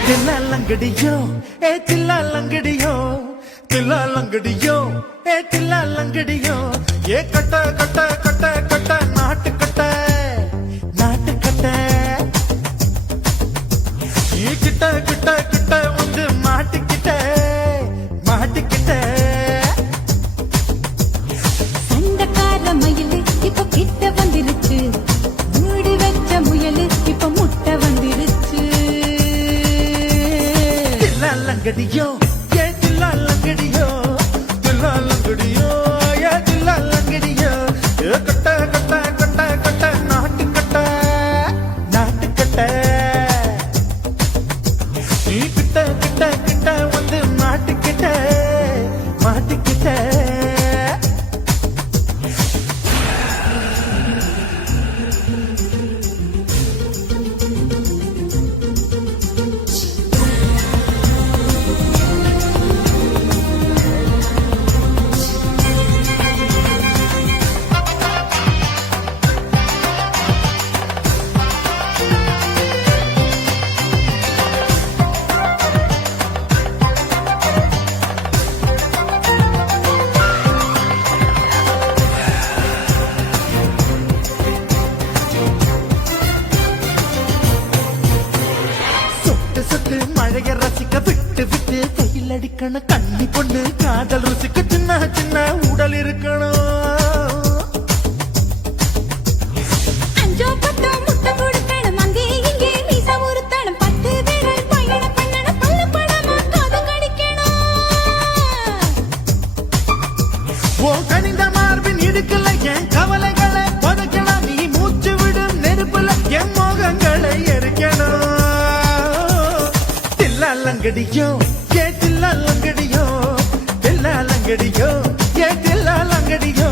தில்லாலங்கடியோ ஏ தில்லாலங்கடியோ தில்லாலங்கடியோ ஏ தில்லாலங்கடியோ ஏ கட்ட கட்ட கட்ட கட்ட நாட்டு கட்ட நாட்டு கட்ட ஈ கிட்ட கிட்ட கிட்ட வந்து மாட்டிக்கிட்ட மாட்டிக்கிட்ட சண்டக்கார மயிலு இப்ப கிட்ட வந்துருச்சு மூடி வச்ச முயலு இப்ப முட்டை வந்துருச்சு தில்லாலங்கடியோ ஏ தில்லாலங்கடியோ தில்லாலங்கடியோ ஏ தில்லாலங்கடியோ ஏ கட்ட கட்ட கட்ட கட்ட நாட்டு கட்ட நாட்டு கட்ட நீ கிட்ட கிட்ட கிட்ட வந்து மாட்டிக்கிட்ட மாட்டிக்கிட்ட சுட்டு மழைய ரசிக்க விட்டு விட்டு கையில் அடிக்கணும் கண்ணி பொண்ணு காதல் ருசிக்க சின்ன சின்ன உடல் இருக்கணும் அஞ்சோ பத்தோ முட்டை கொடுக்கணும் அங்கே இங்கே மீச உருத்தணும் பத்து விரல் பயணம் பண்ணணும் பல்லு படமா காது கடிக்கணும் ஓ கனிந்த மார்பின் இடுக்கல என் கவலைகளை பதுக்கலாம் நீ மூச்சு விடும் நெருப்புல என் மோகங்களை எரிக்கணும் தில்லாலங்கடியோ ஏ தில்லாலங்கடியோ தில்லாலங்கடியோ ஏ தில்லாலங்கடியோ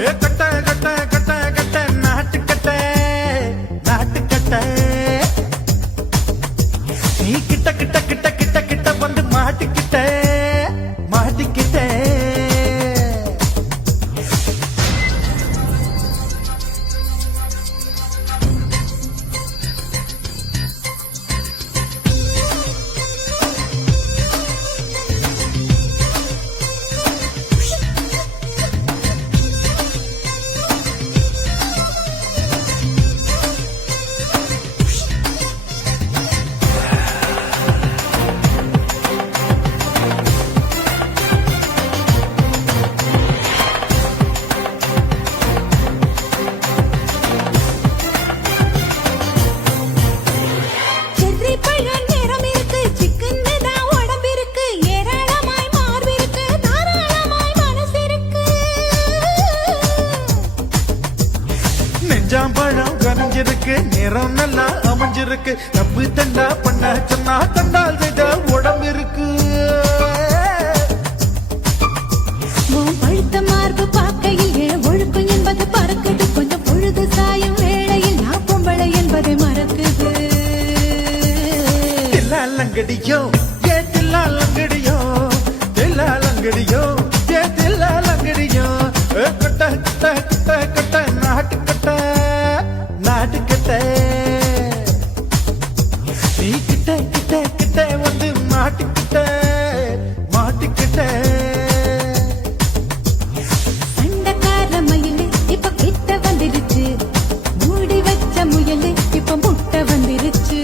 ஏ கட்ட கட்ட கட்ட கட்ட நாட்டு கட்ட நாட்டு கட்ட நீ கிட்ட கிட்ட கிட்ட கிட்ட கிட்ட வந்து மாட்டிக்கிட்ட மாட்டிக்கிட்ட செர்ரி பழம் நிறம் இருக்கு சிக்கன்னு தான் உடம்பு இருக்கு ஏராளமாய் மார்பு இருக்கு தாராளமாய் மனசு இருக்கு நெஞ்சாம்பழம் கரைஞ்சிருக்கு நிறம் நல்லா அமைஞ்சிருக்கு தப்பு தண்டா பண்ண சொன்னா தண்டால் செய்த உடம்பு இருக்கு உன் பழுத்த மார்பு பார்க்கையில் என் ஒழுக்கம் என்பது பறக்குது கொஞ்சம் பொழுது சாயும் வேளையில் நான் பொம்பளை என்பதை மறக்குது தில்லாலங்கடியோ ஏ தில்லாலங்கடியோ தில்லாலங்கடியோ ஏ தில்லாலங்கடியோ ஏ கட்ட கட்ட கட்ட கட்ட நாட்டு கட்ட நாட்டு கட்ட நீ கிட்ட கிட்ட கிட்ட வந்து மாட்டிக்கிட்ட மாட்டிக்கிட்ட சண்டக்கார மயிலு இப்ப கிட்ட வந்துருச்சு மூடி வச்ச முயலு இப்ப முட்டை வந்துருச்சு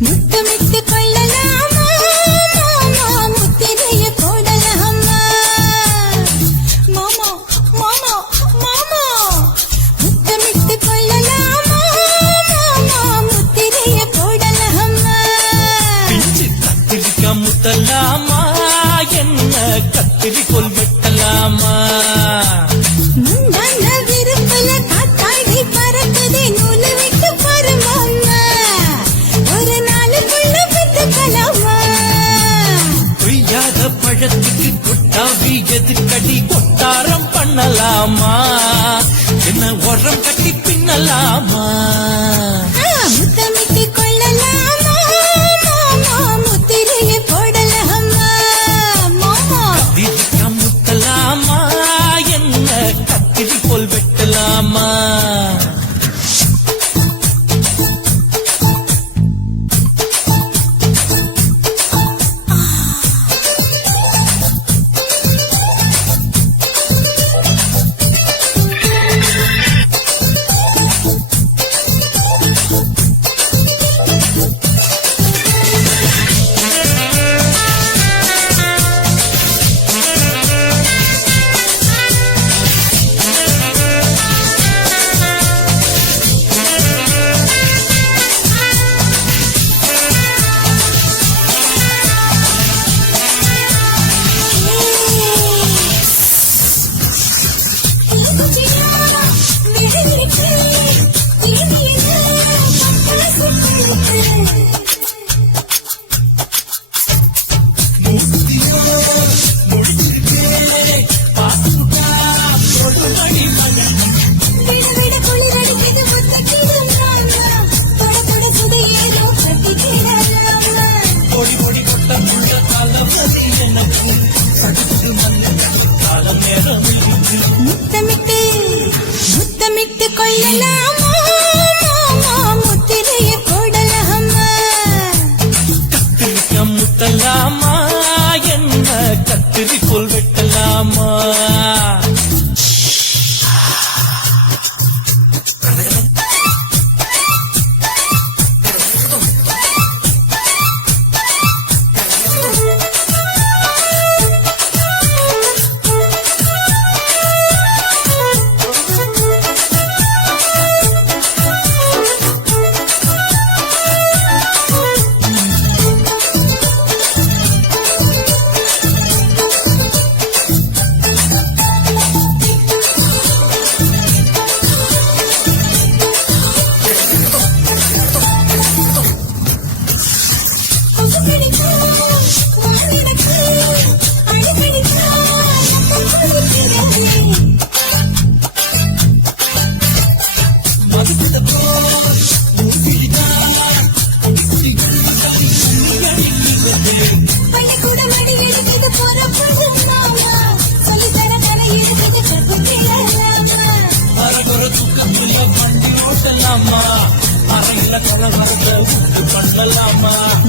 முத்தமிட்டு கொள்ளலாமா மாமா முத்திரைய போடலாமா மாமா மாமா மாமா முத்தமிட்டு கொள்ளலாமா மாமா முத்திரைய போடலாமா பிஞ்சு கத்திரிக்காய் முத்தலாமா என்ன கத்திரிக்கோல் வெட்டலாமா முந்தான விருப்பல காத்தாடி பறக்குதே நூலு விட்டு பருமாமா ஒரு நாளுக்குள்ள பெத்துக்கலாமா கொய்யாத பழத்துக்கு கொட்டாவி எதுக்கடி கொட்டாரம் பண்ணலாமா என்ன உரம் கட்டி பின்னலாமா முத்தமிட்டு கொள்ளலாமா மாமா முத்திரைய போடலாமா மாமா கத்திரிக்காய் முத்தலாமா என்ன கத்திரிக்கோல் வெட்டலாமா முத்தமிட்டு முத்தமிட்டு கொள்ளலாமா மாமா முத்திரைய போடலாமா கத்திரிக்காய் முத்தலாமா என்ன கத்திரிக்கோல் வெட்டலாமா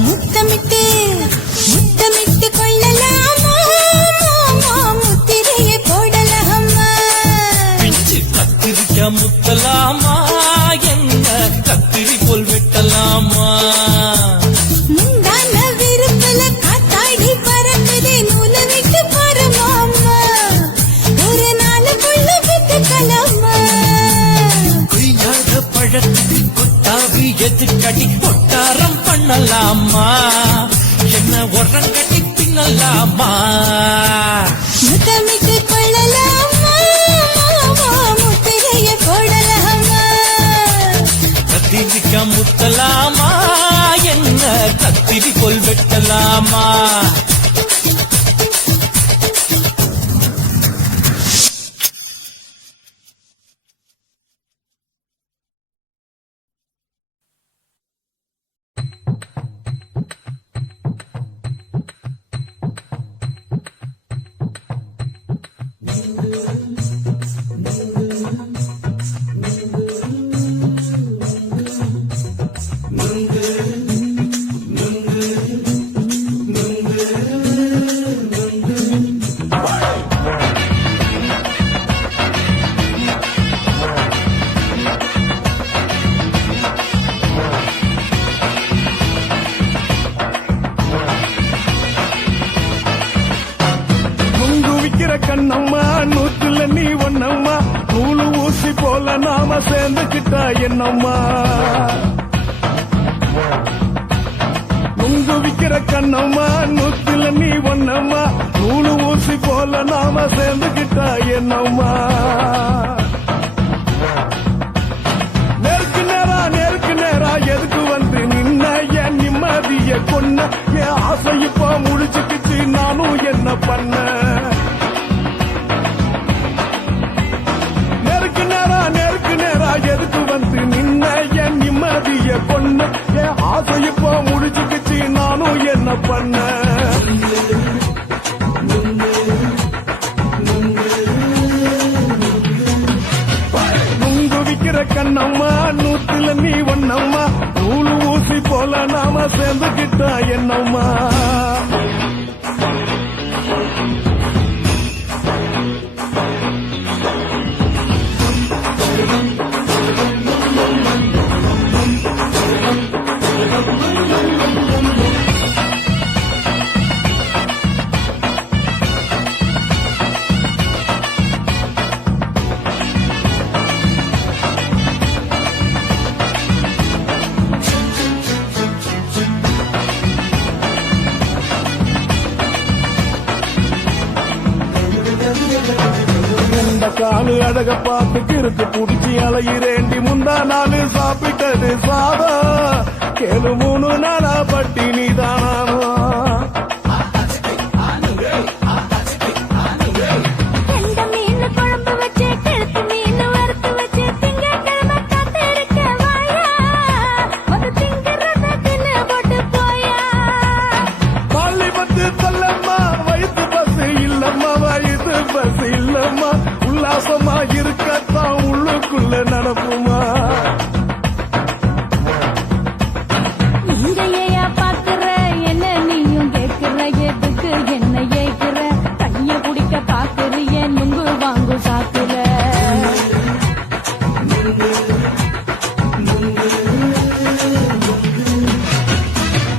முத்தமிட்டு முத்தமிட்டு கொள்ளலாமா மாமா முத்திரைய போடலாமா பிஞ்சு கத்திரிக்காய் முத்தலாமா என்ன கத்திரிக்கோல் வெட்டலாமா முந்தான விருப்பல காத்தாடி பறக்குதே நூலு விட்டு பருமாமா ஒரு நாளுக்குள்ள பெத்துக்கலாமா கொய்யாத பழத்துக்கு கொட்டாவி எதுக்கடி கொட்டாரம் பண்ணலாமா என்ன உரம் கட்டி பின்னலாமா முத்தமிட்டு கொள்ளலாமா மாமா முத்திரைய போடலாமா கத்திரிக்காய் முத்தலாமா என்ன கத்திரிக்கோல் வெட்டலாமா கண்ணம்மா நூத்துல நீ ஒன்னம்மா நூலு ஊசி போல நாம சேர்ந்துக்கிட்டா என்னம்மா நுங்கு விக்கிற கண்ணம்மா நூத்துல நீ ஒன்னம்மா நூலு ஊசி போல நாம சேர்ந்துக்கிட்டா என்னம்மா நேருக்கு நேரா எதுக்கு வந்து நின்ன என் நிம்மதிய கொன்ன என் ஆசை இப்ப முடிச்சுக்கிச்சு நானும் என்ன பண்ண நேருக்கு நேரா எதுக்கு வந்து நின்ன என் நிம்மதிய கொன்ன என் ஆசை இப்ப முடிச்சுக்கிச்சு நானும் என்ன பண்ண கண்ணம்மா நூத்துல நீ ஒன்னம்மா நூலு ஊசி போல நாம சேர்ந்துக்கிட்டா என்னம்மா காலு அழக பார்த்து கிறுக்கு புடிச்சி அலையிறேண்டி முந்தா நாலு சாப்பிட்டது சாதம் கேளு 3 நாளா பட்டினி தானானோ உல்லாசமா இருக்கத்தான் உள்ளுக்குள்ள நடப்புமா நீங்க பாக்குற என்ன நீயும் கேட்கிற எதுக்கு என்ன ஏக்குற கைய குடிக்க பாக்குறிய நுங்கு வாங்கு சாக்குற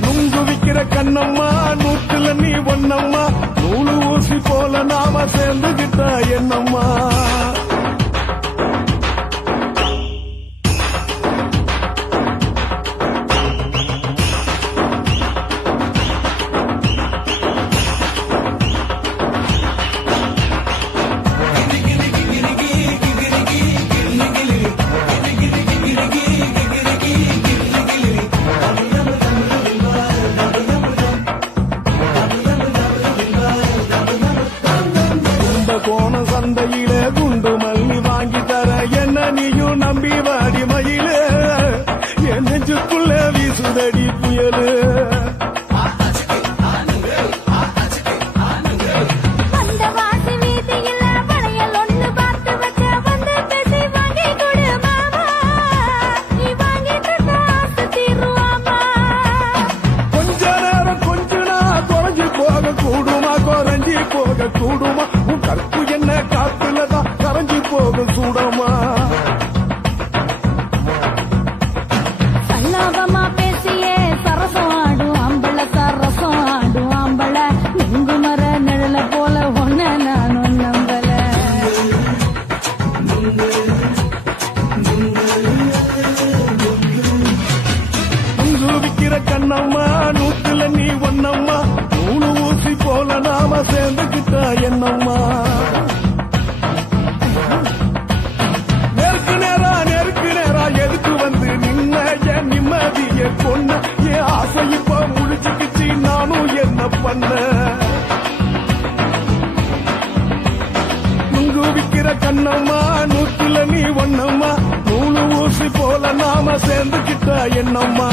நுங்கு விக்கிற கண்ணம்மா நூத்துல நீ ஒன்னம்மா நூலு ஊசி போல நாம சேர்ந்துகிட்டா என்னம்மா கோண சந்தையில குண்டு மல்லி வாங்கி தர என்ன நீயும் நம்பி வாடி மயில என் நெஞ்சுக்குள்ள வீசுதடி புயலு போக கூடுமா உன் கற்பு என்ன காத்துலதான் கரைஞ்சி போக சூடமா சல்லாபமா பேசியே சரசம் ஆடும் அம்பள சரசம் ஆடும் அம்பள நெங்கு மர நிழல போல ஒன்ன நானும் நம்பல நுங்கு விக்கிற கண்ணம்மா நூத்துல நீ ஒன்னம்மா நூலு ஊசி போல நாம சேர்ந்துக்கிட்டா என்னம்மா நேருக்கு நேரா எதுக்கு வந்து நின்ன என் நிம்மதிய கொன்ன என் ஆசை இப்ப முடிச்சுக்கிச்சு நானும் என்ன பண்ண நுங்கு விக்கிற கண்ணம்மா நூத்துல நீ ஒன்னம்மா நூலு ஊசி போல நாம சேர்ந்துக்கிட்டா என்னம்மா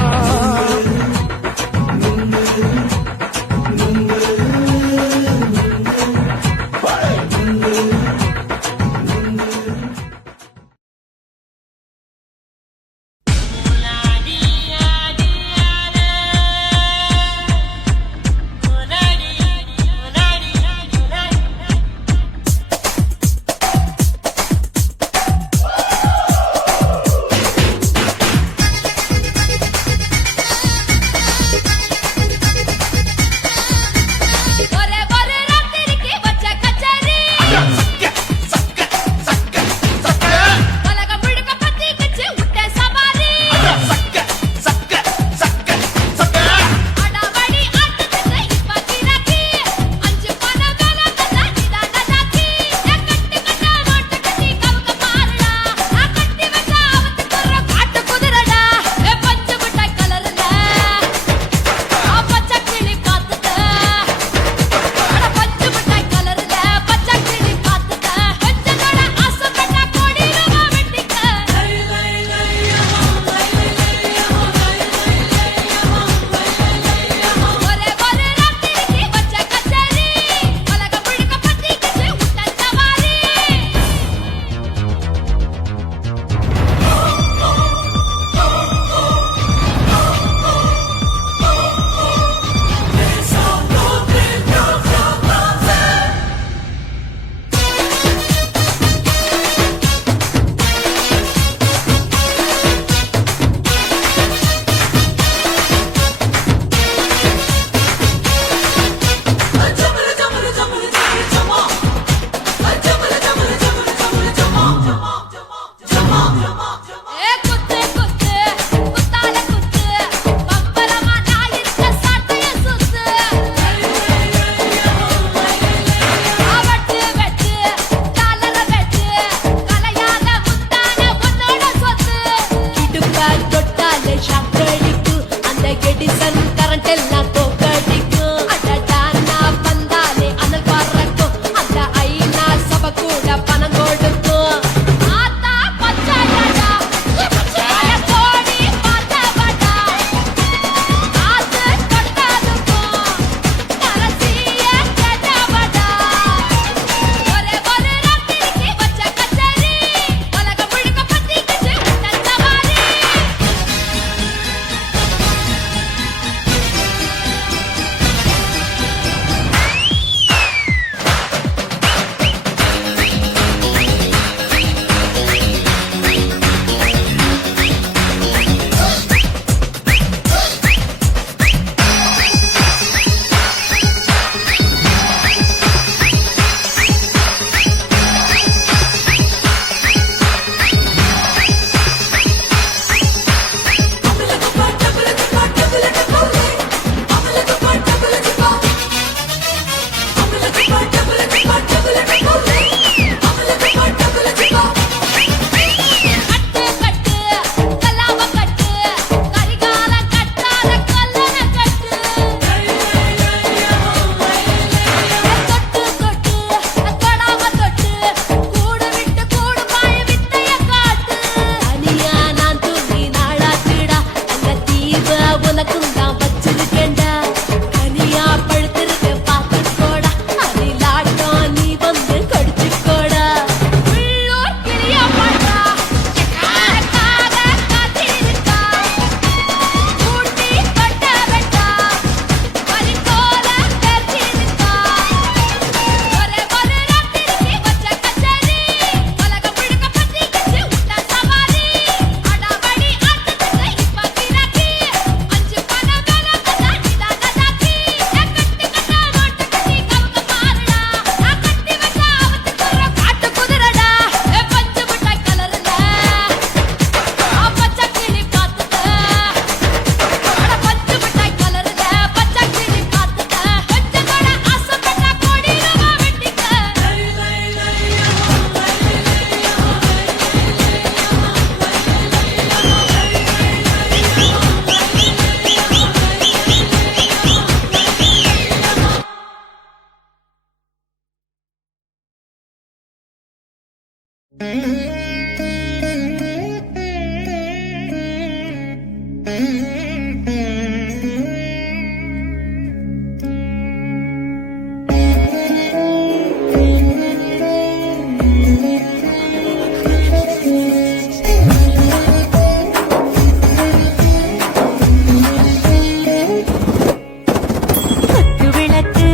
குத்து விளக்கு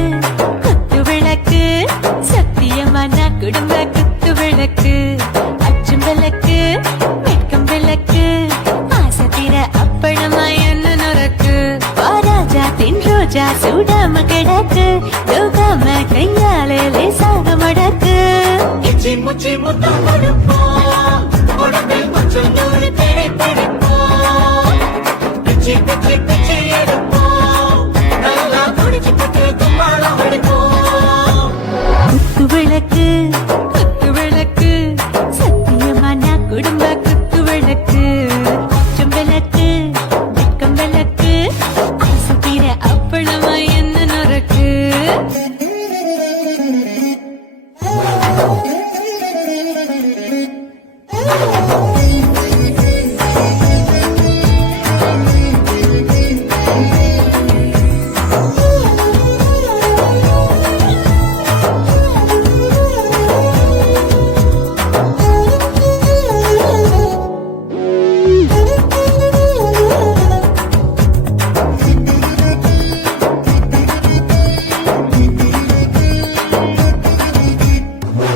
குத்து விளக்கு சத்தியமான குடும்ப குத்து விளக்கு அச்சும் விளக்கு வெட்கம் விளக்கு ஆசத்திர அப்பளமா என்ன நுறக்கு வாராஜா தின் ரோஜா சூடாம கிடக்கு தூக்காம கையாலே லேசாக மடக்கு இச்சி முச்சி முத்தம் கொடுப்போம் உடம்பில் மச்சம் நூறு தேடி பிடிப்போம் பிச்சி பிச்சி பிச்சி எடுப்போம் நல்லா குடிச்சு பட்டு கும்பாளம் அடிப்போம் குத்து விளக்கு குத்து விளக்கு சத்தியமான குடும்ப குத்து விளக்கு அச்சம் விளக்கு வெட்கம் விளக்கு ஆசத்திர அப்பளமா என்ன நுறக்கு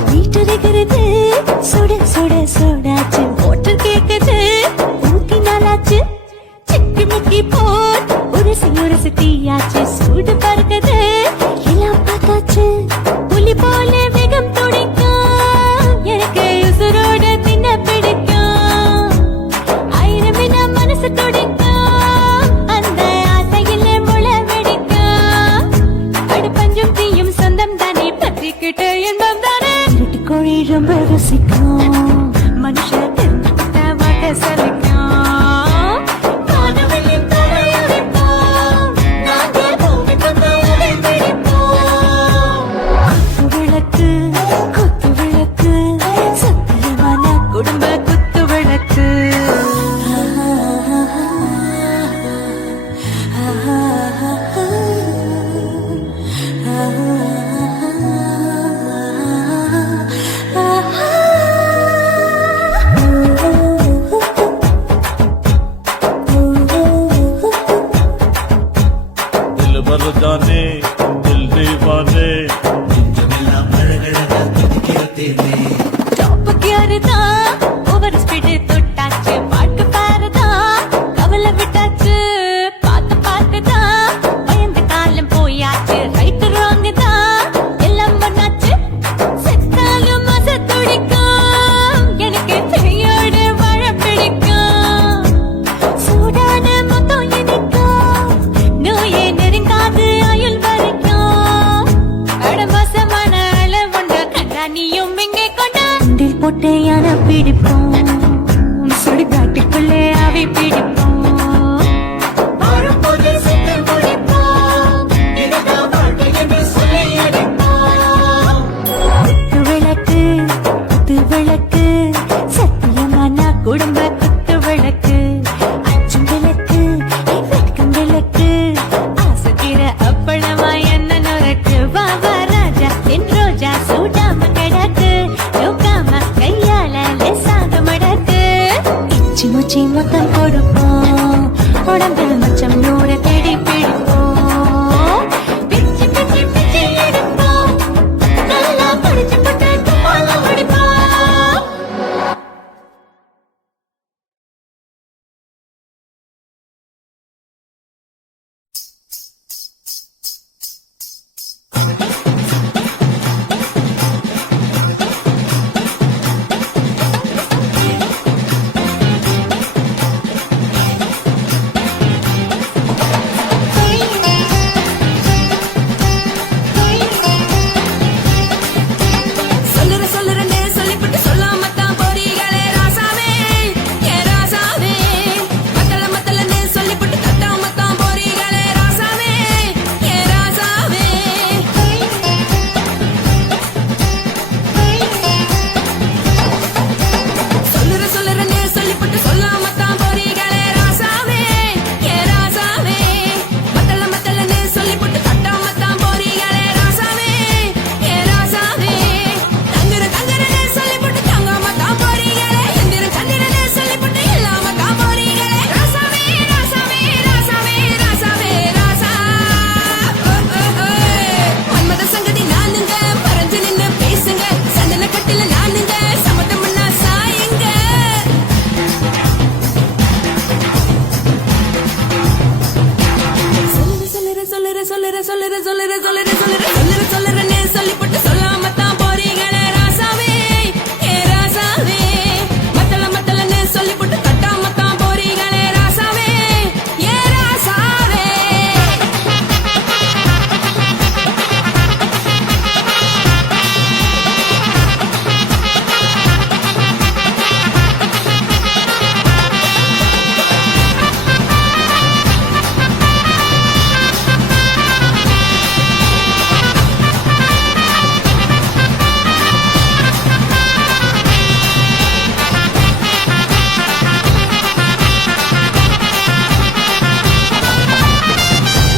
வீட்டருகிறது சுட சுட சுடாச்சு மோட்டர் கேக்குது ஊத்தி நாளாச்சு சிக்கி முக்கி போட் உரசி தீயாச்சு சூடு பறக்குது எல்லாம் பார்த்தாச்சு புலி போல வேகம் துடிக்கும் எனக்கு உசுரோட தின்ன பிடிக்கும் ஆயிரம் வினா மனசு துடிக்கும் அந்த ஆசையில முளை வெடிக்கும் அடுப்பஞ்சும் தீயும் சொந்தம் தானே பற்றிக்கிட்டு என்பம் தானே இருட்டு கோழி ரொம்ப ருசிக்கும் மனுஷன் தெரிஞ்சுக்கிட்ட வாட்ட சலிக்கும் வானவெளியின் தலையடிப்போம் நாங்கள் பூமி தந்த உடை பிடிப்போம் குத்து விளக்கு சத்தியமான குடும்ப குத்து விளக்கு दिल भर जाने दिल दीवाने கொஞ்சமெல்லாம் அழகழகா துடிக்கிறதேனே டாப் கியர்தா ஓவர் ஸ்பீட் தொட்டாச்சு பாட்டு பாருதா கவலை விட்டாச்சு பார்த்துதா பயந்து காலம் போயாச்சு ரைட் ராங் தான் எல்லாம் பண்ணாச்சு செத்தாலும் மச துடிக்கும் எனக்கு செய்யோடு வாழ பிடிக்கும் சூடான மொத்தம் இனிக்கும் நோயே நெருங்காது ஆயுள் வரைக்கும் அடமோசமான அளவுண்ட கண்டானியும் இங்கே கொண்டா உண்டில் போட்டு யானை பிடிப்போம் சுடுகாட்டுக்குள்ளே அவை பிடிப்போம் வாழும்போது செத்து முடிப்போம் இதுதான் வாழ்க்கை என்று சொல்லி அடிப்போம் குத்து விளக்கு சத்தியமான குடும்ப குத்து விளக்கு அச்சும் விளக்கு வெட்கம் விளக்கு ஆசத்திர அப்பளமா என்ன நுறக்கு வாவா ராஜா தென் ரோஜா சூடாம கிடக்கு நோக்காம கையால லேசாக சொல்லுறேன்னு சொல்லிப்பட்டு சொல்லாம தான் போறீங்களே ராசாவே ஏ ராசாவே மத்தலன்னு சொல்லிப்பட்டு கட்டாம தான் போறீங்களே ராசாவே ஏ ராசாவே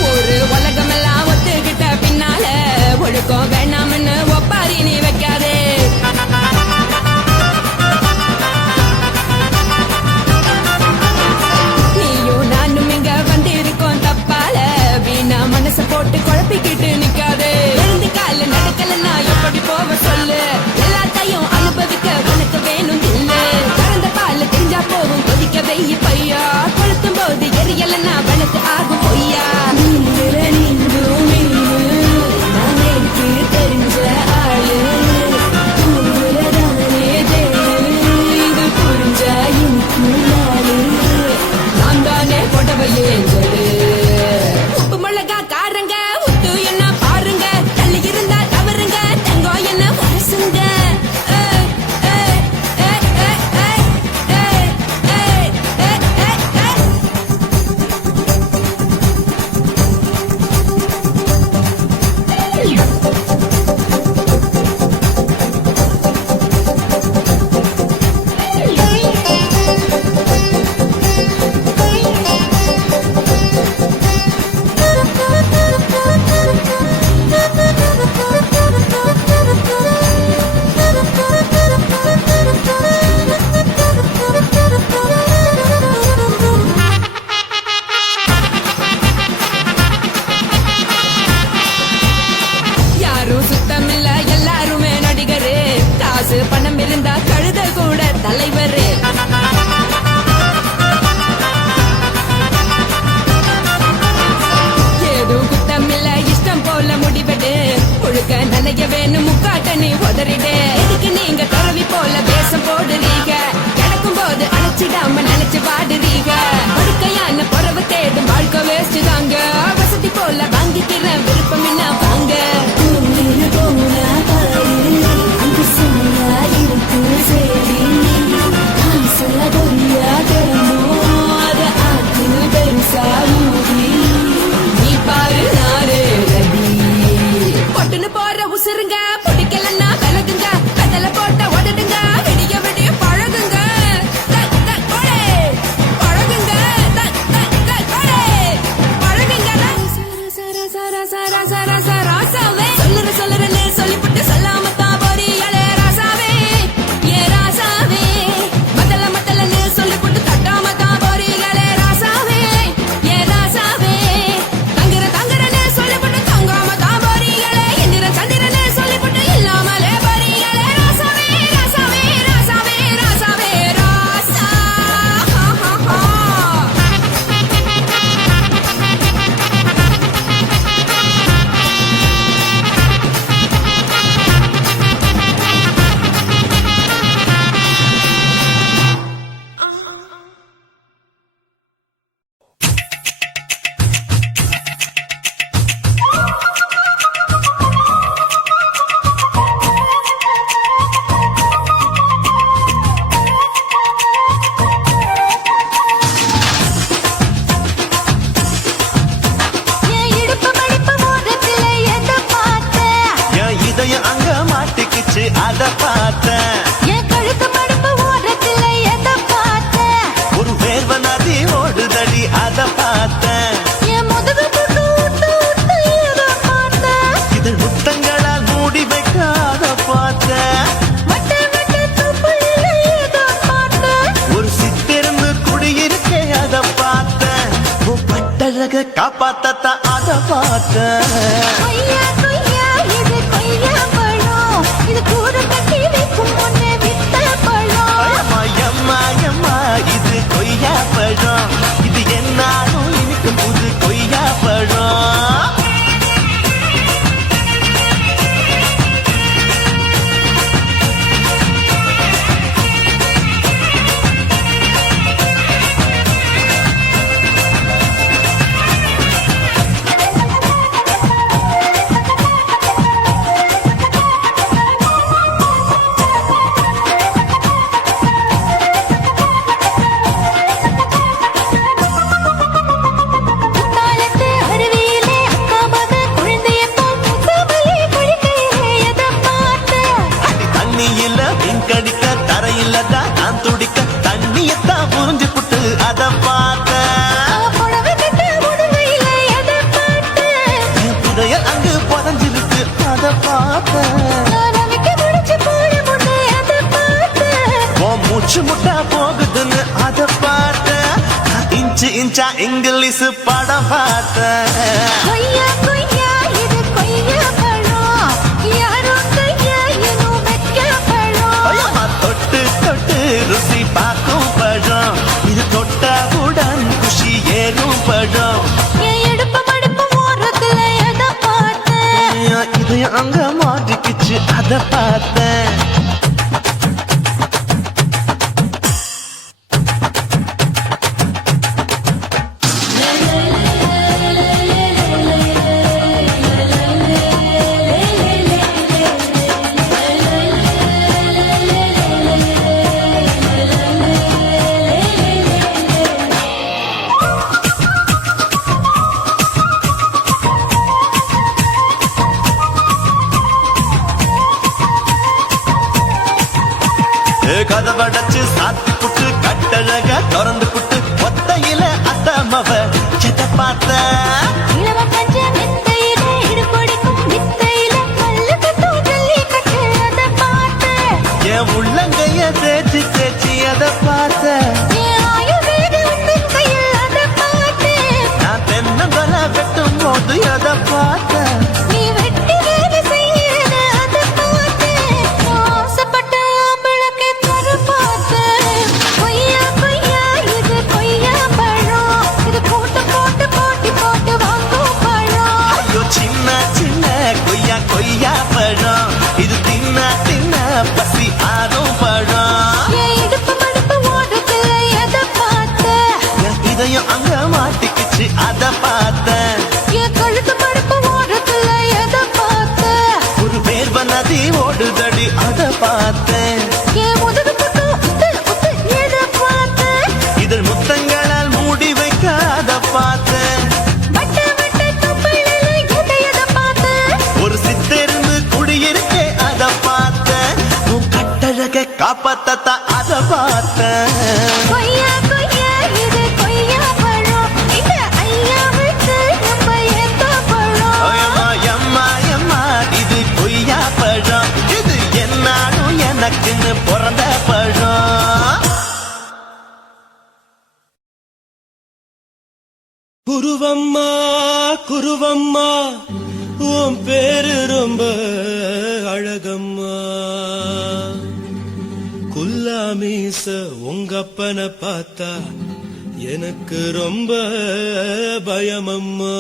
ஒரு உலகமெல்லாம் ஒத்துக்கிட்ட பின்னால ஒழுக்கம் வேணாம்னு ஒப்பாரி நீ வைக்காதே நீயும் நானும் இங்க வந்திருக்கோம் தப்பால வீணா மனச போட்டு குழப்பிக்கிட்டு நிக்காதே எழுந்து கால நடக்கலன்னா எப்படி போக சொல்லு எல்லாத்தையும் அனுபவிக்க உனக்கு வேணும் இல்ல கறந்த பால் தெரிஞ்சா போகும் கொதிக்க வெய்ய பையா கொளுத்தும் போது எரியலன்னா வனத்து ஆகும் பொய்யா தெரிஞ்ச ஆளு இது புரிஞ்ச நான் தானே புடவையே உப்பு மிளகா காரங்க உத்து என்ன பாருங்க தள்ளி இருந்தா தவறுங்க தங்கம் என்ன வரசுங்க யாரும் சுத்தமில்ல எல்லாருமே நடிகரு காசு பணம் இருந்தா கழுத கூட தலைவரு ஏதோ குத்தமில்ல இஷ்டம் போல முடிவெடு முழுக்க நனைய வேணும் முக்காட்ட நீ உதறிடு எதுக்கு நீங்க துறவி போல வேஷம் போடுறீங்க கிடக்கும் போது அணைச்சிடாம நினைச்சு பாடுறீங்க படுக்கையான பொறவு தேடும் வாழ்க்கை வேஸ்ட் தாங்க வசதி போல வாங்கிக்கிற விருப்பம் என்ன வாங்க நீ பாரு நாரு ரவி பொட்டுன்னு போற உசுருங்க பிடிக்கலன்னா விலகுங்க கதல போட்ட உடடுங்க விடிய விடிய பழகுங்க பழகுங்க ராசாவே சொல்லுறேன்னு சொல்லிவிட்டு சொல்லாம தான் போறீங்களே ராசாவே ஏ ராசாவே மத்தலன்னு சொல்லிவிட்டு தட்டாம தான் போறீங்களே ராசாவே ஏ ராசாவே தங்குறேன்னு சொல்லிவிட்டு தங்காம தான் போறீங்களே எந்திரன் சந்திரன்னு சொல்லிவிட்டு இல்லாமலே போறீங்களே ராசாவே ராசாவே ராசாவே ராசாவே ராசா என் இடுப்பு மடிப்பு மோதிரத்துல எதை பார்த்தேன்? என் இதயம் அங்க மாட்டிக்கிச்சு அத பார்த்தேன் என் கழுத்து மடிப்பு ஓரத்துல எதை பார்த்தேன்? ஒரு வேர்வ நதி ஓடுதடி அத பார்த்தேன் என் முதுகு புட்டு விட்டு விட்டு எதை பார்த்தேன்? இதழ் முத்தங்களால் மூடி வைக்க அத பார்த்தேன் வட்ட வட்ட துப்புல எதை பார்த்தேன்? ஒரு சித்திருந்து குடியிருக்கே அத பார்த்தேன் உன் பட்டழக காப்பாத்தத்தான் அத பார்த்தேன் கொய்யா கொய்யா இது கொய்யா பழம், இது கூட கட்டி வைக்கும் முன்னே வித்த பழம். அம்மா, எம்மா, எம்மா, இது கொய்யா பழம் இது என்னாலும் இனிக்கும் புது கொய்யா பழம் இன்ச்சா இங்கிலீஷ் படம் பார்த்தேன். கொய்யா கொய்யா இது கொய்யா பழம் யாரும் கையா இன்னும் வைக்க பழம் ஐயம்மா, தொட்டு தொட்டு ருசி பார்க்கும் பழம். இது தொட்டவுடன் குஷி ஏறும் பழம். என் எடுப்பு மடுப்பு ஓரத்துல எதை பார்த்தேன் இது அங்க மாட்டிக்கிச்சு அத பார்த்தேன். கதவடைச்சு சாத்தி புட்டு கட்டழக திறந்து புட்டு ஒத்தையில அத்தமவ எத பார்த்த. இளவ பஞ்ச மெத்தையில இடுபொடிக்கும் வித்தையில கல்லு கட்டும் ஜல்லி கட்டு அதை பார்த்தேன் என் உள்ளங்கைய தேய்ச்சி தேய்ச்சி அத பார்த்த. என் ஆயுர்வேத உண்பின் கையில் அதை பார்த்தேன் நான் தென்னங்கொலை வெட்டும் போது அத பார்த்த. நீ வெட்டி வேலை செய்யறது அதை பார்த்தேன் ஆசைப்பட்ட ஆம்பளுக்கு தர பார்த்தேன் கொய்யா கொய்யா இது கொய்யா பழம் இது போட்டு போட்டு போட்டி போட்டு வாங்கும் பழம் ஐயோ சின்ன சின்ன கொய்யா கொய்யா பழம். இது தின்ன தின்ன பசி ஆறும் பழம். என் இடுப்பு மடுப்பு ஓடுறதுல எதை பார்த்தேன் என் இதயம் அங்க மாட்டிக்கிச்சு அத பார்த்தேன். என் கழுத்து மடுப்பு ஓடுறதுல எதை பார்த்தேன் ஒரு வேர்வ நதி ஓடுதடி அத பார்த்தேன். என் முதுகு பக்கம் உத்து உத்து எதை பார்த்தேன் இதழ் முத்தங்களால் மூடி வைக்க அத பார்த்தேன். வட்ட வட்ட தொப்பையில எதை பார்த்தேன் ஒரு சித்தெருந்து குடியிருக்கே அத பார்த்தேன். உன் கட்டழக காப்பாத்தத்தா அத பார்த்தேன். கொய்யா கொய்யா இது கொய்யா பழம் இந்த ஐயாவுக்கு நம்ம எந்த பழம் ஐயம்மா, எம்மா, எம்மா, இது கொய்யா பழம். இது என்னாலும் எனக்குன்னு பிறந்த பழம். குருவம்மா குருவம்மா உன் பேரு ரொம்ப அழகம்மா. குல்லாமீச உங்க அப்பனை பார்த்தா எனக்கு ரொம்ப பயமம்மா.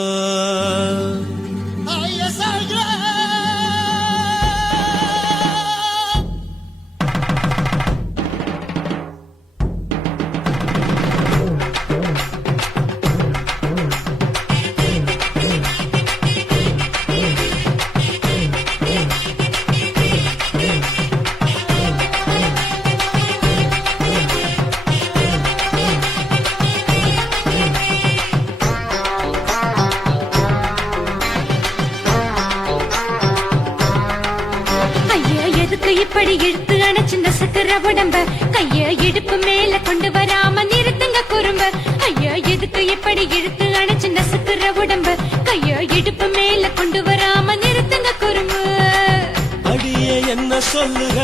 ஐயா எதுக்கு இப்படி இழுத்து அணைச்சு நசுக்கிற உடம்ப கைய இடுப்பு மேல கொண்டு வராம நிறுத்துங்க குறும்ப ஐயா எதுக்கு இப்படி இழுத்து அணைச்சு நசுக்கிற உடம்ப கைய இடுப்பு மேல கொண்டு வராம நிறுத்துங்க குறும்பு அடியே என்ன சொல்லுற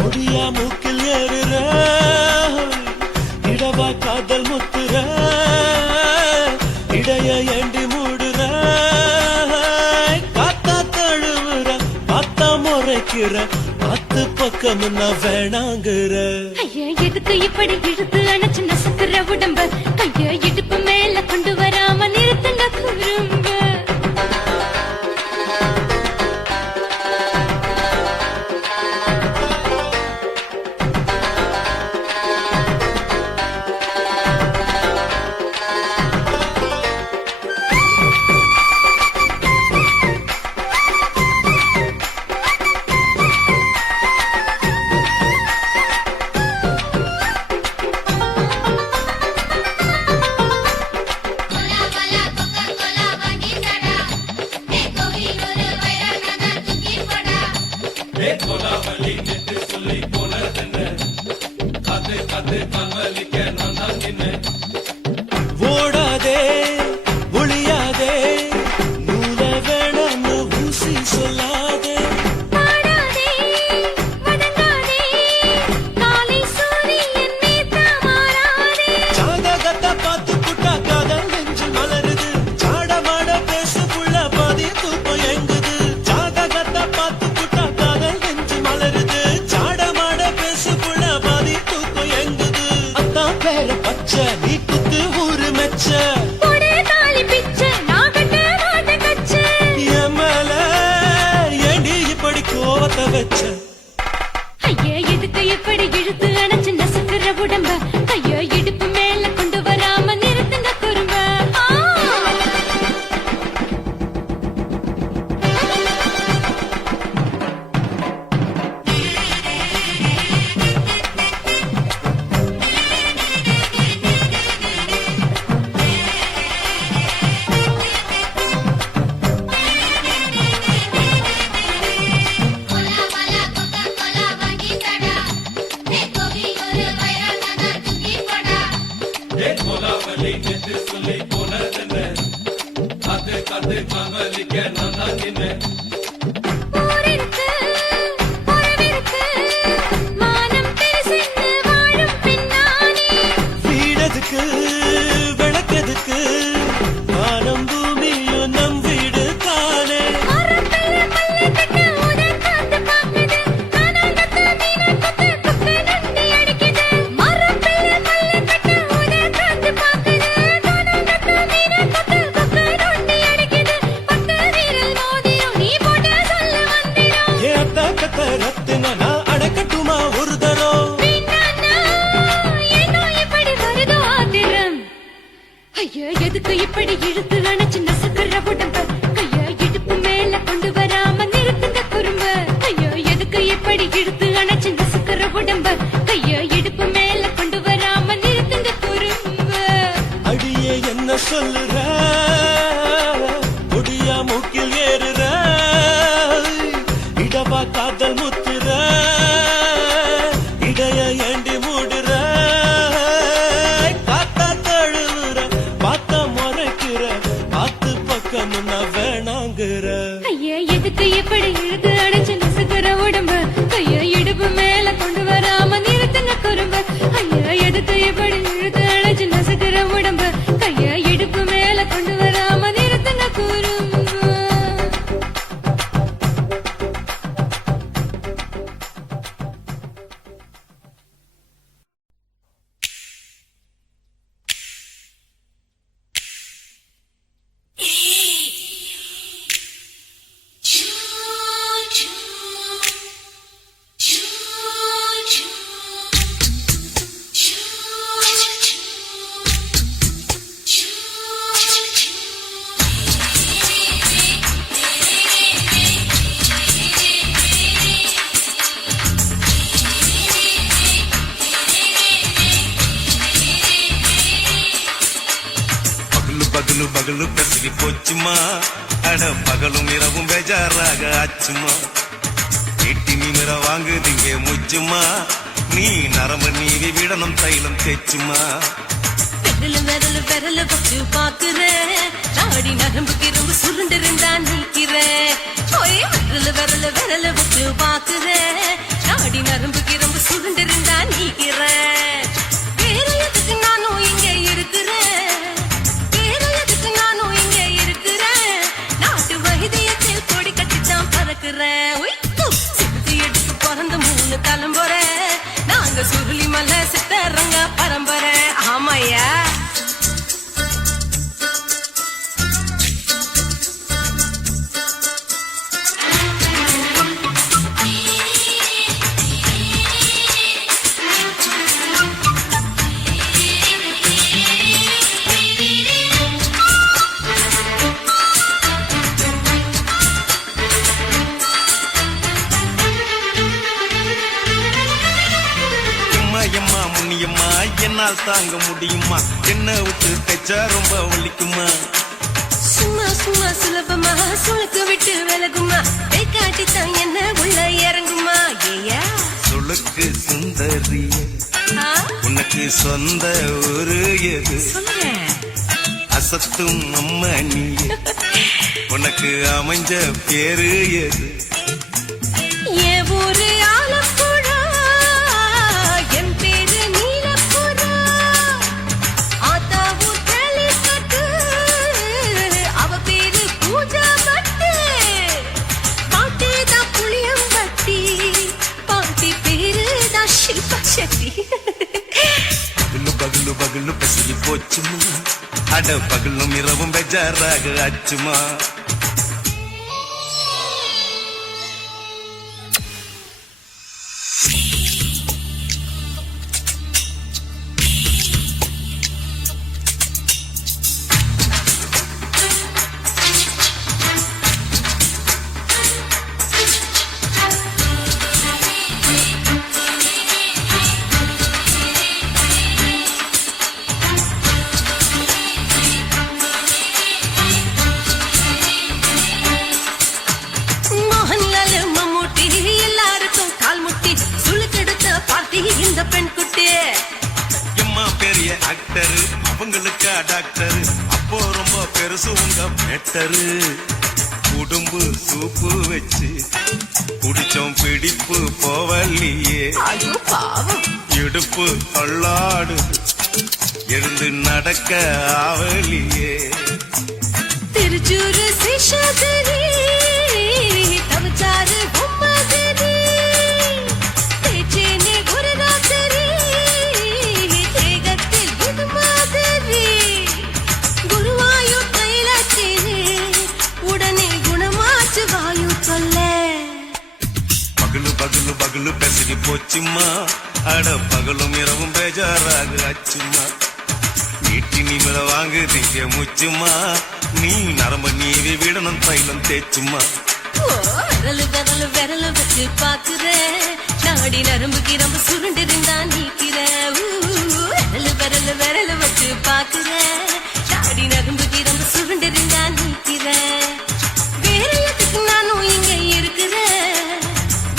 முடியா மூக்கில் ஏறுற இடவா காதல் முத்துற இடைய ஏண்டி மூடுற காத்தா தழுவுற பார்த்தா முறைக்கிற பத்து பக்கம் நான் வேணாங்குற. ஐயா எதுக்கு இப்படி இழுத்து அணைச்சு நசுக்கிற உடம்ப கைய இடுப்பு மேல கொண்டு வராம நிறுத்துங்க குறும்ப ஓடாதே ஒளியாதே நூல வேணான்னு ஊசி சொல்லாதே. பாடாதே வதங்காதே காலை சூரியன் மேத்த மாறாதே ஜாதக ஊரிருக்கு, உறவிருக்கு, மானம் பெருசென்று வாழும் பெண்ணானே. வீடதுக்கு விளக்கதுக்கு வானம் பூமியும் நம் வீடு தானே. மரத்துல மல்லி கட்டு உதர் காத்து பாக்குது, கானாங்கத்து மீனாங்கத்து குக்கு நொண்டி அடிக்குது. மரத்துல மல்லி கட்டு உதர் காத்து பாக்குது, கானாங்கத்து மீனாங்கத்து குக்கு நொண்டி அடிக்குது. பத்து விரல் மோதிரம் நீ போட்டு சொல்ல வந்திடும். ஏ அத்தா கத்த ரத்தின நான் அடக்கட்டுமா ஒரு தரம். வீணானா, ஏனோ இப்படி வருதோ ஆத்திரம். ஐயா, எதுக்கு இப்படி இழுத்து அணைச்சு நசுக்குற உடம்ப? கைய இடுப்பு மேல கொண்டு வராம நிறுத்துங்க குறும்ப. ஐயா, எதுக்கு இப்படி இழுத்து அணைச்சு நசுக்குற உடம்ப? கைய இடுப்பு மேல கொண்டு வராம நிறுத்துங்க குறும்ப. அடியே என்ன சொல்லுற ஒடியா மூக்கில் ஏறுற இடவா காதல் முத்துற இடைய ஏண்டி மூடுற காத்தா தழுவுற பார்த்தா முறைக்கிற பார்த்து பக்கம் நான் வேணாங்கிற. ஐயா, எதுக்கு இப்படி இழுத்து அணைச்சு நசுக்குற உடம்ப? கைய இடுப்பு மேல கொண்டு வராம நிறுத்துங்க குறும்ப. ஐயா, எதுக்கு இப்படி இழுத்து அணைச்சு நசுக்குற உடம்ப? கைய இடுப்பு மேல கொண்டு வராம நிறுத்துங்க குறும்ப. பகலு பகலு பகலு பெசகி போச்சுமா அட பகலும் இரவும் பேஜாராக ஆச்சுமா எட்டி நிமிர வாங்குதிங்க முச்சுமா நீ நரம்பு நீவி விடணும் தைலம் தேச்சுமா விரல விரல வச்சு பாக்குறேன் நாடி நரம்புக்கு ரொம்ப சுருண்டு இருந்தா நிற்கிறேன் ஓய் விரல விரல வச்சு பாக்குறேன் நாடி நரம்புக்கு ரொம்ப சுருண்டு இருந்தா நிற்கிறேன் வேற எதுக்கு நானும் இங்க இருக்கிறேன் வேற எதுக்கு நானும் இங்க இருக்கிறேன் நாட்டு வைத்தியத்தில் கொடி கட்டித்தான் பறக்குறேன் ஒய் சித்தி எடுத்து பிறந்த 3 தலைமுறை நாங்க சுருளி மலை சித்தரங்க பரம்பரை ஆமையா எம்மா முன்னியம்மா என்னால் தாங்க முடியுமா என்ன விட்டு தைச்சா ரொம்ப வலிக்குமா சும்மா சும்மா சுலபமா சுளுக்கு விட்டு விலகுமா கை காட்டித்தான் என்ன உள்ள இறங்குமா ஏயா சுளுக்கு சுந்தரி உனக்கு சொந்த ஊரு எது சொல்றேன் அசத்தும் அம்மா நீ உனக்கு அமைஞ்ச பேரு எது ஏ ஊரு ஆலப்புழா என் பேரு நீலப்புறா ஆத்தா ஊர் கேள்விப்பட்டு அவ பேரு பூஜா பட்டு பாட்டி தான் புளியம்பட்டி பாட்டி பேரு தான் ஷில்பா செட்டி பகலு பகலு பகலு பெசகி போச்சுமா அட பகலும் இரவும் பெஜாராக ஆச்சுமா ஆக்டர் அவங்களுக்கா டாக்டர் அப்போ ரொம்ப பெருசு உங்க பெட்டரு உடும்பு சூப்பு வச்சு குடிச்சோம் பிடிப்பு போவல்லையே இடுப்பு தள்ளாடு எழுந்து நடக்க ஆவலியே திருச்சூரு சிஷாதிரி தவச்சாரு பொம்மதிரி தேச்சேனே குருராத்திரி தேகத்தில் இது மாதிரி குருவாயு கைலாச்சேனே உடனே குணமாச்சு வாயு சொல்ல பகலு பகலு பகலு பெசகி போச்சுமா அட பகலும் இரவும் பேஜாராக ஆச்சுமா நீட்டி நிமிர வாங்குதீங்க முச்சுமா நீ நரம்ப நீவி விடணும் தைலம் தேச்சுமா விரலு விரலு விரலு வச்சு பாக்குற நாடி நரம்பு கிரம்பு சுருண்டிருந்தா நீக்கிற விரலு விரலு விரலு வச்சு பாக்குற நாடி நரம்பு கிரம்பு சுருண்டிருந்தா நீக்கிற வேற எதுக்கு நானும் இங்க இருக்கிற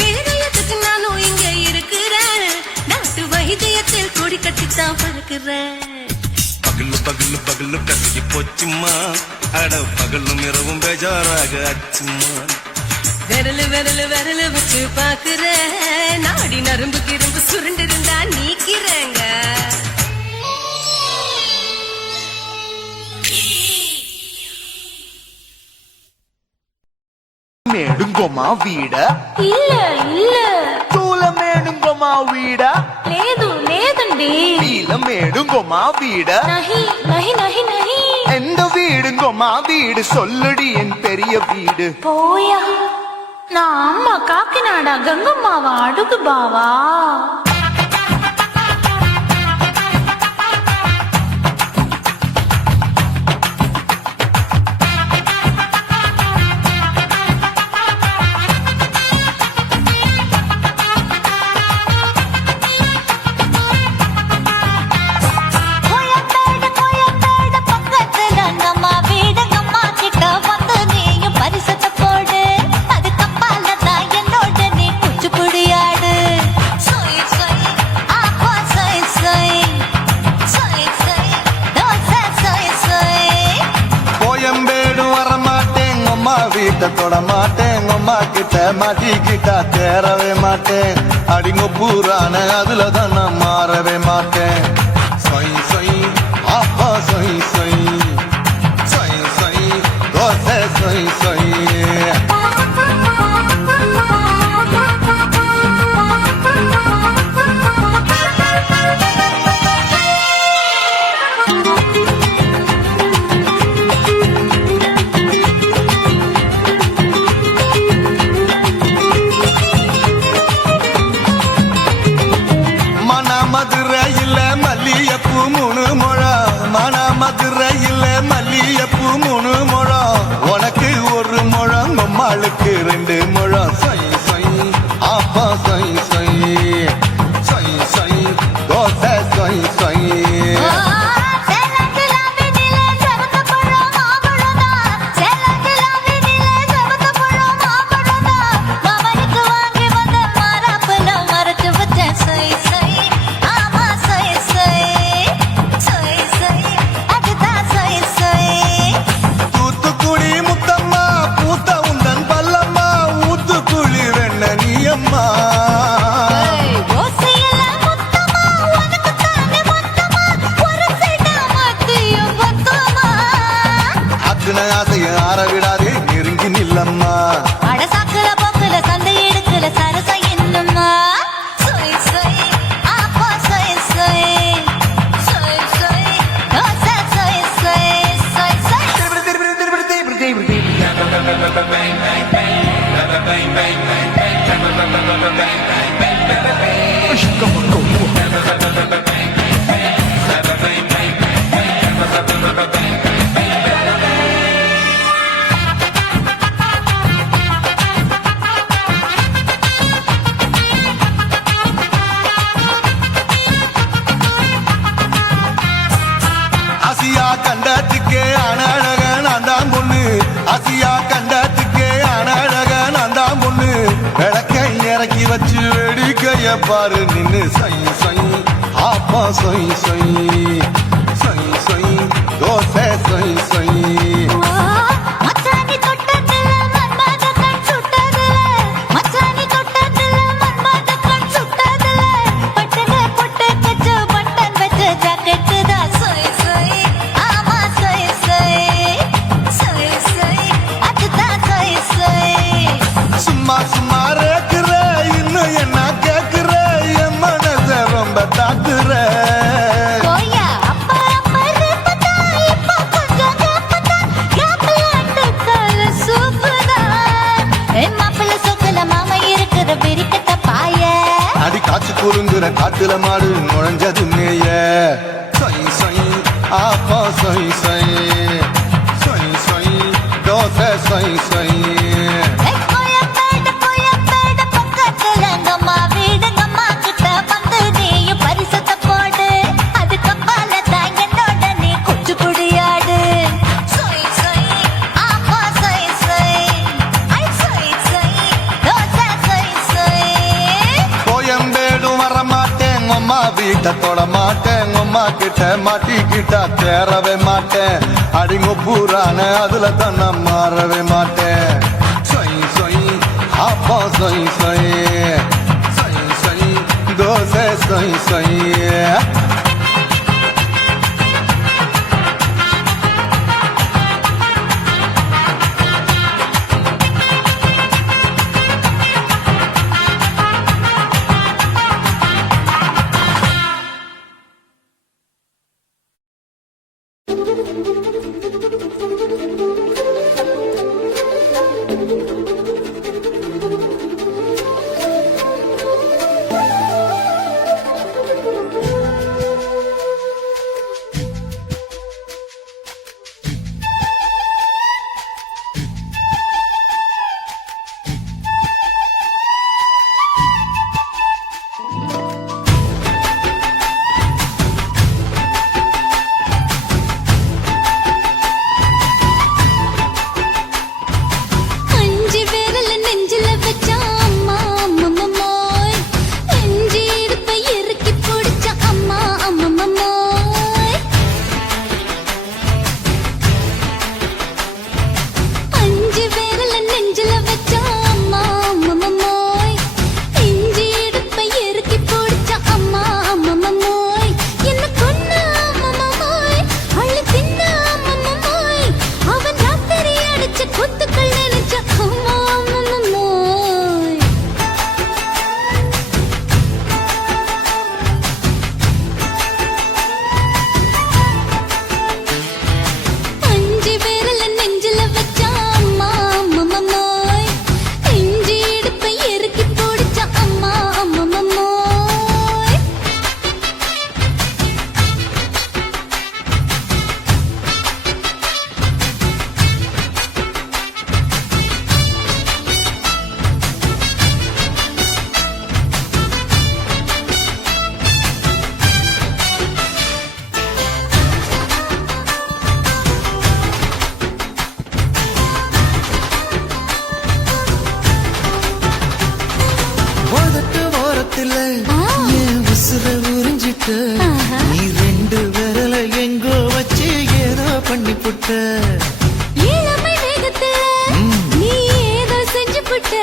வேற எதுக்கு நானும் இங்க இருக்கிற நாட்டு வைத்தியத்தில் கொடி கட்டித்தான் பறக்குற பகலு பகலு பகலு பெசகி போச்சுமா அட பகலும் இரவும் பேஜாராக ஆச்சுமா விரலு விரலு விரலு வச்சு பாக்குற நாடி நரம்பு கிரம்பு சுருண்டிருந்தா நீக்கிறேங்க మేడుంగోమా వీడ இல்ல இல்ல తూల మేడుంగోమా వీడ లేదు లేదండి నీల మేడుంగోమా వీడ నహి నహి నహి నహి எந்த வீடுங்கோமா வீடு சொல்லுடி என் பெரிய வீடு போயா நான் அம்மா காக்கிநாடா கங்கம்மாவா அడుகு பாவா வீட்டை தொட மாட்டேன் அம்மா கிட்ட மாட்டிக்கிட்டா தேரவே மாட்டேன் அடிங்க பூரான அதுல தான் நான் மாறவே மாட்டேன் சொய் சொய் அப்பா சொய் சொய் சொய் சொய் தோசை சொய் சொய் மல்லியப்பூ மூணு முழம் மன மதுரையில் மல்லியப்பூ மூணு முழம் உனக்கு ஒரு முழம் அம்மாளுக்கு 2 முழம் சொய் சொய் அப்பா சொய் சொய் சொய் சொய் தோசை சொய் சொய் ஆசைய ஆற விடாதே நெருங்கி நில்லம்மா அடசாக்குல போக்குல சந்தை எடுக்கல சரச என்னம்மா சொய் சொய் அப்பா சொய் சொய் சொய் சொய் தோசை சொய் சொய் சொய் சொய் ஆசியா கண்டத்துக்கே அனழக நான் தான் பொண்ணு ஆசியா கண்டத்துக்கே அனழக நான் தான் பொண்ணு விளக்கை இறக்கி வச்சு வேடிக்கைய பாரு நின்னு சொய் சொய் அப்பா சொய் சொய் சொய் சொய் தோசை சொய் சொய் அட காட்டுல மாடு நுழைஞ்சது மேய சொய் சொய் ஆப்பா சொய் சொய் சொய் சொய் தோசை சொய் சொய் கோயம்பேடு பக்கத்துல எங்கம்மா வீடு அம்மா கிட்ட வந்து நீயும் பரிசத்தை போடு அது கப்பால தான் என்னோட நீ குச்சி புடியாடு சொய் சொய் ஆப்பா சொய் சொய் ஐ சொய் சொய் தோசை சொய் சொய் கோயம்பேடு வர மாட்டேன் அம்மா வீட்டை தொட மாட்டேன் அம்மா கிட்ட மாட்டிக்கிட்டா தேரவே மாட்டேன் அடிங்க பூரான அதுல தான் நான் மாறவே மாட்டேன் சொய் சொய் ஆப்பா சொய் சொய் சொய் சொய் தோசை சொய் சொய் அஞ்சு விரல நெஞ்சில வச்சா அம்மா அம்மம்மோய் நெஞ்சு இடுப்பை இறுக்கி பிடிச்ச அம்மா அம்மம்மோய் அஞ்சு விரல நெஞ்சில வச்சா அம்மா அம்மம்மோய் நெஞ்சு இடுப்பை இறுக்கி பிடிச்ச அம்மா அம்மம்மோய் என்ன கொன்ன அம்மம்மோய் அள்ளி தின்ன அம்மம்மோய் அவன் ராத்திரி அடிச்ச கொத்துக்கள் நினைச்ச அம்மா அம்மம்மோய் அஞ்சு விரல நெஞ்சில வச்சா அம்மா அம்மம்மோய் நெஞ்சு இடுப்பை இறுக்கி பிடிச்ச அம்மா அம்மம்மோய் உதட்டு ஓரத்துல என் உசுர உறிஞ்சிட்ட நீ ரெண்டு விரல எங்கோ வச்சு ஏதோ பண்ணி புட்ட இளமை வேகத்துல நீ ஏதோ செஞ்சு புட்ட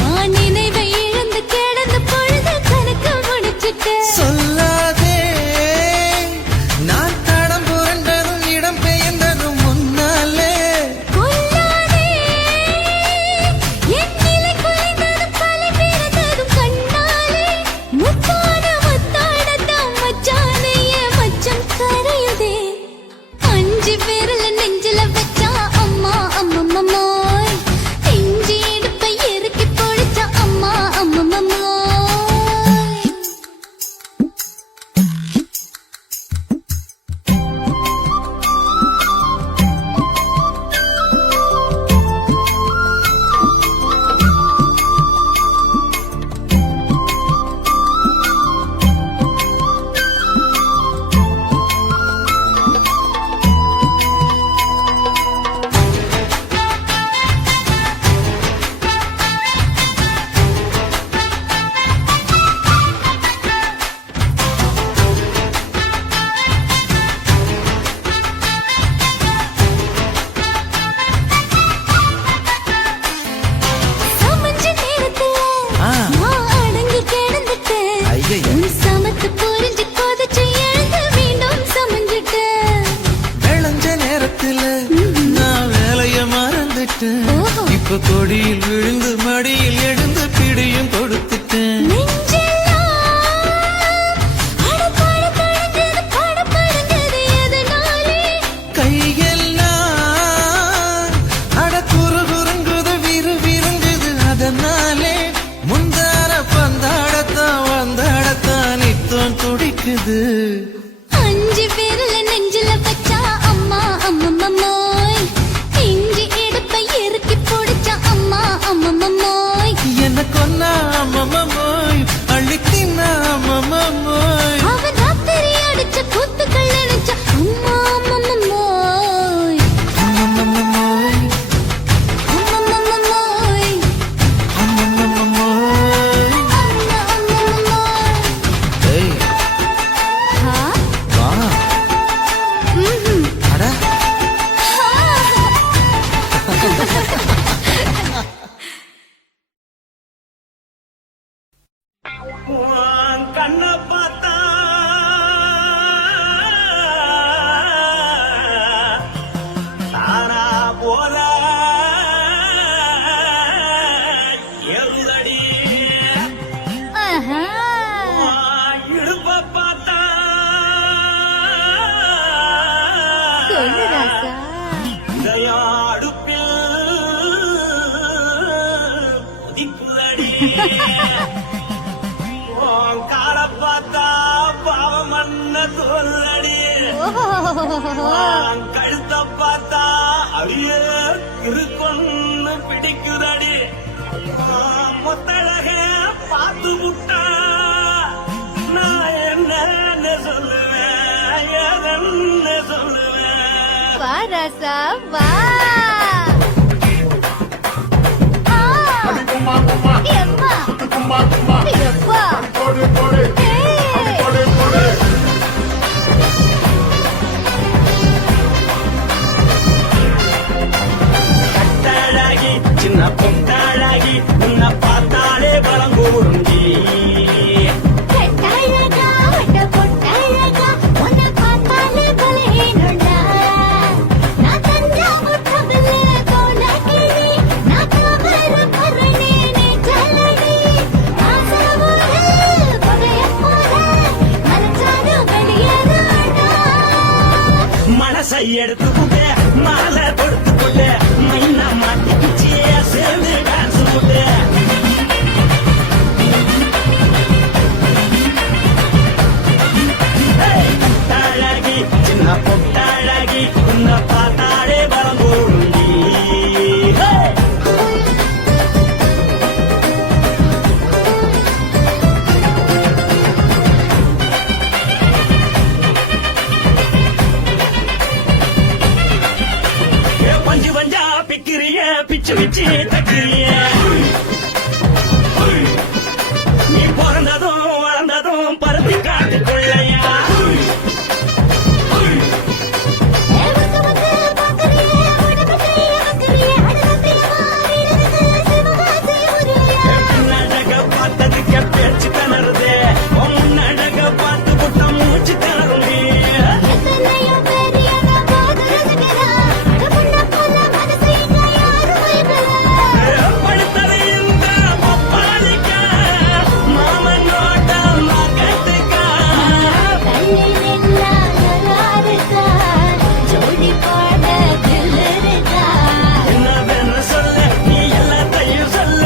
நான் நினைவை இழந்து கிடந்த பொழுது கணக்கு முடிச்சிட்ட சொல்லாதே நான் தடம் புரண்டதும் இடம் பெயர்ந்ததும் முன்னாலே கொல்லாதே என் நிலை குலைந்ததும் பல பிறந்ததும் கண்ணாலே முத்தான முத்தாடத்தான் மச்சானைய மச்சம் கரையுதே அஞ்சு விரல நெஞ்சில வச்சா அம்மா அம்மம்மோய் நெஞ்சு இடுப்பை இறுக்கி பிடிச்ச அம்மா அம்மம்மோய் சமஞ்ச நேரத்துல நான் அடங்கி கிடந்துட்டேன் ஐயைய. உன் சமத்து புரிஞ்சு கொதிச்சு எழுந்து மீண்டும் சமஞ்சிட்டேன் விளைஞ்ச நேரத்துல நான் வேலைய மறந்துட்டேன் ஓஹோ. இப்ப கொடியில் விழுந்து மடியில் எழுந்து பிடியும் கொடுத்துட்டேன் நெஞ்செல்லாம் அடப்பாட பழஞ்சது படப்படஞ்சது எதனாலே கையெல்லாம் அட குறு குறுங்குது விறு விருங்குது அதனாலே முந்தார பந்தாடத்தான் வந்தாடத்தான் சொல்லடி உன் கால பார்த்தா பாவம் மண்ண சொல்லடி உன் கழுத்த பார்த்தா அப்படியே இருக்குன்னு பிடிக்குதடி மொத்தழக பார்த்து விட்டா நான் என்ன சொல்லுவேன் ஏதன்னு சொல்லுவேன் வா ராசா வா எம்மா எப்பா கட்டாழாகி சின்ன பொட்டாழாகி உன்னை பார்த்தாலே பழங்கூருண்டி கெட்டழகா வட்ட பொட்டழகா உன்னை பார்த்தாலே பலேனுண்டா நான் தஞ்சாவூர் தமிழ கோலகிரி நான் காவர பரணி நெஞ்சலடி ஆசையோடு பகைய போல மனசார வெளியேறாடா மனசை எடுத்துக்கிட்டே மாலை கொடுத்துக்கிட்டே மைனா மாட்டிக்கிச்சே சேர்ந்து டான்ஸ் போட்டு பொட்டாழகி சின்ன பொட்டாழகி உன்னை பார்த்தாலே பழங்கூருண்டி பஞ்சு பஞ்சா பிக்கிறிய பிச்சு பிச்சு தக்கிறிய நீ பிறந்ததும் வளர்ந்ததும் பருத்தி காட்டுக்குள்ளையா முன்னழக பார்த்ததுக்கு பேச்சு திணறுது உன் முன்னழக பார்த்து புட்ட மூச்சு திணறுது படுத்தது இந்த பப்பாளிக்கா மாமன் நோட்ட மகட்டுக்கா என்ன சொல்ல நீ எல்லாத்தையும் சொல்ல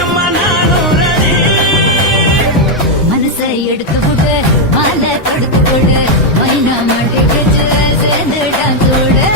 எம்மா நானும் ரெடி மனசை எடுத்து விடு மாலை தொடுத்து கொடு மைனா மாட்டுக்கு சேர்ந்து டான்ஸ் விடு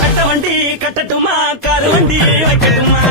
கட்ட வண்டி கட்டட்டுமா காரு வண்டி வைக்கட்டுமா